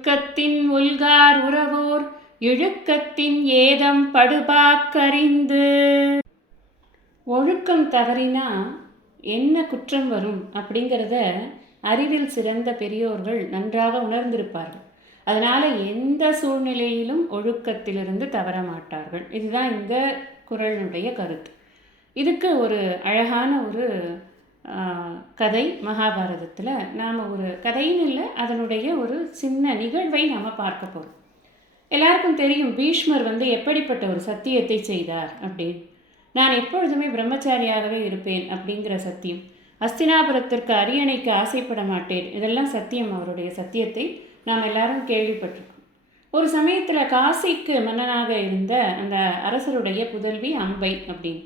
ஒழுக்கத்தின் ஒல்கார் உறவோர் இழுக்கத்தின் ஏதம் படுபாக்கறிந்து. ஒழுக்கம் தவறினா என்ன குற்றம் வரும் அப்படிங்கிறத அறிவில் சிறந்த பெரியோர்கள் நன்றாக உணர்ந்திருப்பார்கள். அதனால் எந்த சூழ்நிலையிலும் ஒழுக்கத்திலிருந்து தவற மாட்டார்கள். இதுதான் இந்த குறளுடைய கருத்து. இதுக்கு ஒரு அழகான ஒரு கதை மகாபாரதத்தில் நாம் ஒரு கதைன்னு இல்லை, அதனுடைய ஒரு சின்ன நிகழ்வை நாம் பார்க்க போகிறோம். எல்லாருக்கும் தெரியும் பீஷ்மர் எப்படிப்பட்ட ஒரு சத்தியத்தை செய்தார் அப்படின்னு. நான் எப்பொழுதுமே பிரம்மச்சாரியாகவே இருப்பேன் அப்படிங்கிற சத்தியம், அஸ்தினாபுரத்திற்கு அரியணைக்கு ஆசைப்பட மாட்டேன், இதெல்லாம் சத்தியம். அவருடைய சத்தியத்தை நாம் எல்லாரும் கேள்விப்பட்டிருக்கோம். ஒரு சமயத்தில் காசிக்கு மன்னனாக இருந்த அந்த அரசருடைய புதல்வி அம்பை அப்படின்னு,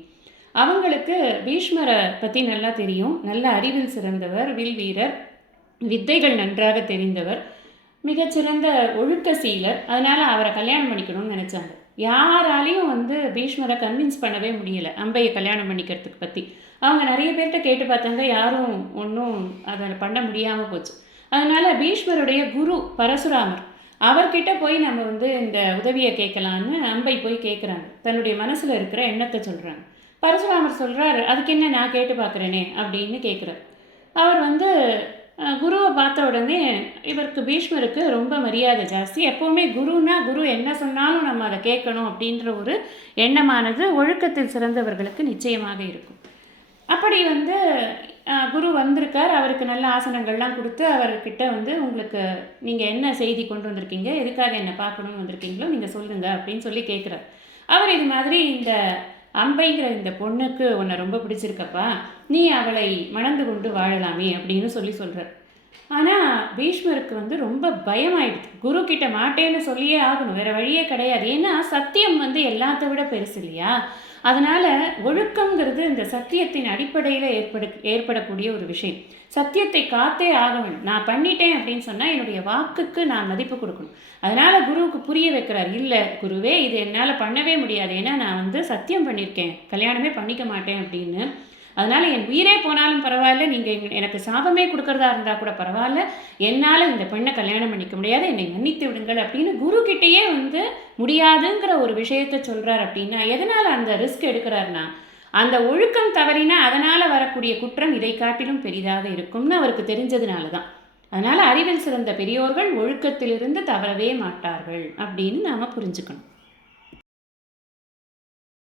அவங்களுக்கு பீஷ்மரை பற்றி நல்லா தெரியும். நல்ல அறிவில் சிறந்தவர், வில் வீரர், வித்தைகள் நன்றாக தெரிந்தவர், மிகச்சிறந்த ஒழுக்க சீலர். அதனால் அவரை கல்யாணம் பண்ணிக்கணும்னு நினச்சாங்க. யாராலையும் பீஷ்மரை கன்வின்ஸ் பண்ணவே முடியலை அம்பையை கல்யாணம் பண்ணிக்கிறதுக்கு பற்றி. அவங்க நிறைய பேர்கிட்ட கேட்டு பார்த்தாங்க, யாரும் ஒன்றும் அதை பண்ண முடியாமல் போச்சு. அதனால் பீஷ்மருடைய குரு பரசுராமர், அவர்கிட்ட போய் நம்ம இந்த உதவியை கேட்கலான்னு அம்பை போய் கேட்குறாங்க. தன்னுடைய மனசில் இருக்கிற எண்ணத்தை சொல்கிறாங்க. பரசுராமர் சொல்கிறார், அதுக்கு என்ன, நான் கேட்டு பார்க்குறேனே அப்படின்னு கேட்குறார். அவர் குருவை பார்த்த உடனே இவருக்கு பீஷ்மருக்கு ரொம்ப மரியாதை ஜாஸ்தி. எப்போவுமே குருன்னா குரு என்ன சொன்னாலும் நம்ம அதை கேட்கணும் அப்படின்ற ஒரு எண்ணமானது ஒழுக்கத்தில் சிறந்தவர்களுக்கு நிச்சயமாக இருக்கும். அப்படி குரு வந்திருக்கார். அவருக்கு நல்ல ஆசனங்கள்லாம் கொடுத்து அவர்கிட்ட உங்களுக்கு நீங்கள் என்ன செய்தி கொண்டு வந்திருக்கீங்க, எதுக்காக என்ன பார்க்கணுன்னு வந்திருக்கீங்களோ நீங்கள் சொல்லுங்கள் அப்படின்னு சொல்லி கேட்குறார். அவர் இது மாதிரி, இந்த அம்பைங்கிற இந்த பொண்ணுக்கு உன்னை ரொம்ப பிடிச்சிருக்கப்பா, நீ அவளை மணந்து கொண்டு வாழலாமே அப்படின்னு சொல்கிறார். ஆனால் பீஷ்மருக்கு ரொம்ப பயமாயிடுது. குரு கிட்ட மாட்டேன்னு சொல்லியே ஆகணும், வேறு வழியே கிடையாது. ஏன்னா சத்தியம் எல்லாத்த விட பெருசு இல்லையா? அதனால் ஒழுக்கங்கிறது இந்த சத்தியத்தின் அடிப்படையில் ஏற்படக்கூடிய ஒரு விஷயம். சத்தியத்தை காத்தே ஆகணும். நான் பண்ணிட்டேன் அப்படின்னு சொன்னால் என்னுடைய வாக்குக்கு நான் மதிப்பு கொடுக்கணும். அதனால் குருவுக்கு புரிய வைக்கிறார், இல்லை குருவே, இது என்னால் பண்ணவே முடியாது. ஏன்னா நான் சத்தியம் பண்ணியிருக்கேன், கல்யாணமே பண்ணிக்க மாட்டேன் அப்படின்னு. அதனால் என் உயிரே போனாலும் பரவாயில்ல, நீங்கள் எனக்கு சாபமே கொடுக்கறதா இருந்தால் கூட பரவாயில்ல, என்னால் இந்த பெண்ணை கல்யாணம் பண்ணிக்க முடியாது, என்னை மன்னித்து விடுங்கள் அப்படின்னு குருக்கிட்டேயே முடியாதுங்கிற ஒரு விஷயத்த சொல்கிறார். அப்படின்னா எதனால் அந்த ரிஸ்க் எடுக்கிறாருன்னா, அந்த ஒழுக்கம் தவறினா அதனால் வரக்கூடிய குற்றம் இதை காட்டிலும் பெரிதாக இருக்கும்னு அவருக்கு தெரிஞ்சதுனால தான். அதனால் அறிவில் சிறந்த பெரியோர்கள் ஒழுக்கத்திலிருந்து தவறவே மாட்டார்கள் அப்படின்னு நாம் புரிஞ்சுக்கணும்.